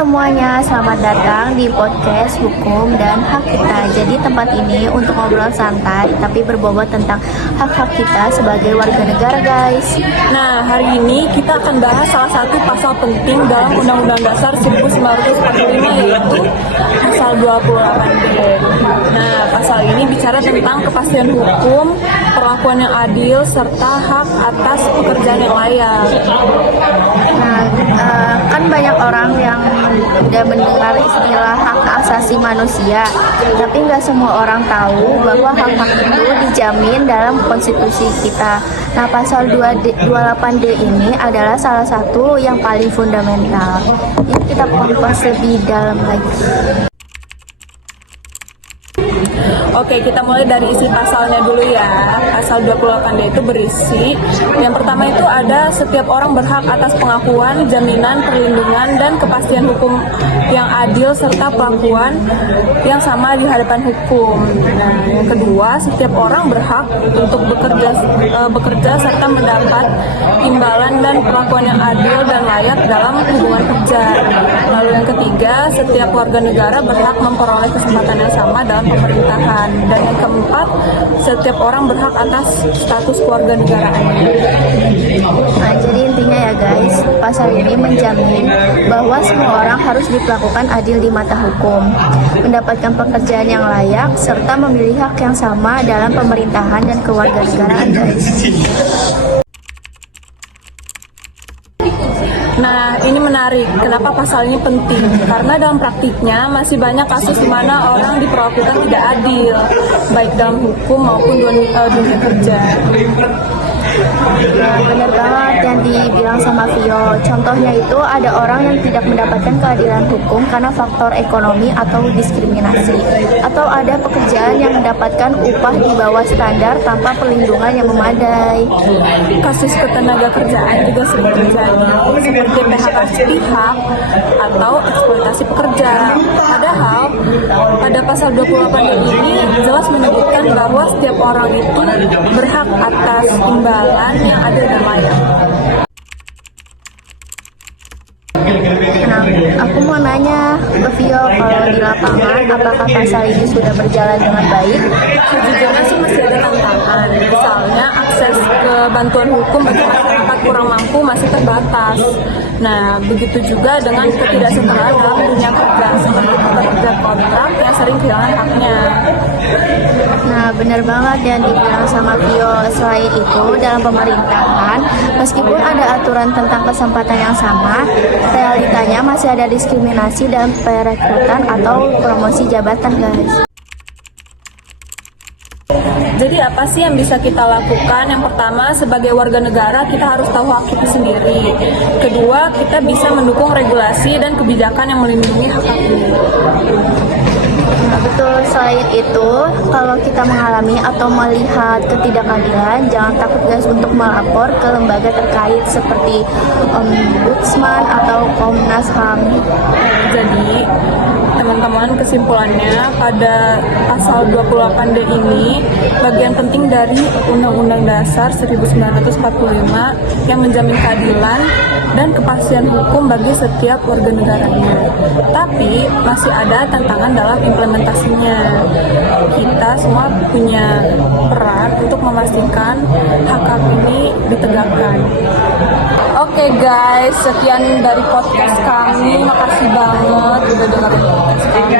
semuanya, selamat datang di podcast Hukum dan Hak Kita. Jadi tempat ini untuk ngobrol santai tapi berbobot tentang hak-hak kita sebagai warga negara, guys. Nah, hari ini kita akan bahas salah satu pasal penting dalam Undang-Undang Dasar 1945, yaitu pasal 28D. Nah, pasal ini bicara tentang kepastian hukum, perlakuan yang adil, serta hak atas pekerjaan yang layak. Nah, kan banyak orang yang udah mendengar istilah hak asasi manusia, tapi nggak semua orang tahu bahwa hak-hak itu dijamin dalam konstitusi kita. Nah, pasal 28D ini adalah salah satu yang paling fundamental. Ini kita kupas lebih dalam lagi. Oke, kita mulai dari isi pasalnya dulu ya. Pasal 28D itu berisi, yang pertama itu ada setiap orang berhak atas pengakuan, jaminan, perlindungan, dan kepastian hukum yang adil serta perlakuan yang sama di hadapan hukum. Nah, yang kedua, setiap orang berhak untuk bekerja serta mendapat imbalan dan perlakuan yang adil dan layak dalam hubungan kerja. Lalu yang ketiga, setiap warga negara berhak memperoleh kesempatan yang sama dalam pemerintahan. Dan yang keempat, setiap orang berhak atas status keluarga negaraan. Nah, jadi intinya ya guys, pasal ini menjamin bahwa semua orang harus diperlakukan adil di mata hukum, mendapatkan pekerjaan yang layak, serta memilih hak yang sama dalam pemerintahan dan kewarganegaraan, guys. Nah, ini menarik. Kenapa pasal ini penting? Karena dalam praktiknya masih banyak kasus di mana orang diperlakukan tidak adil, baik dalam hukum maupun dunia kerja. Nah, benar banget yang dibilang sama Vio. Contohnya itu ada orang yang tidak mendapatkan keadilan hukum karena faktor ekonomi atau diskriminasi, atau ada pekerjaan yang mendapatkan upah di bawah standar tanpa perlindungan yang memadai. Kasus ketenaga kerjaan juga sering terjadi, seperti PHK sepihak atau eksploitasi pekerja. Padahal pada pasal 28 ini jelas menyebutkan bahwa setiap orang itu berhak atas imbalan yang adil dan layak. Nah, aku mau nanya ke Vio, kalau di lapangan apakah pasal ini sudah berjalan dengan baik? Sejujurnya sih masih ada tantangan. Misalnya akses ke bantuan hukum bagi masyarakat kurang mampu masih terbatas. Nah, begitu juga dengan ketidaksetaraan dalam dunia kerja, seperti pekerja kontrak yang sering kehilangan haknya. Nah, benar banget yang dibilang sama Vio. Selain itu, dalam pemerintahan, meskipun ada aturan tentang kesempatan yang sama, realitanya masih ada diskriminasi dalam perekrutan atau promosi jabatan, guys. Jadi apa sih yang bisa kita lakukan? Yang pertama, sebagai warga negara kita harus tahu hak kita sendiri. Kedua, kita bisa mendukung regulasi dan kebijakan yang melindungi hak ini. Nah, betul. Selain itu, kalau kita mengalami atau melihat ketidakadilan, jangan takut guys untuk melapor ke lembaga terkait seperti Ombudsman atau Komnas HAM. Jadi, teman-teman, kesimpulannya pada pasal 28D ini bagian penting dari Undang-Undang Dasar 1945 yang menjamin keadilan dan kepastian hukum bagi setiap warga negaranya. Tapi masih ada tantangan dalam implementasinya. Kita semua punya peran untuk memastikan hak-hak ini ditegakkan. Oke guys, sekian dari podcast kami. Makasih banget udah dengerin podcast kami.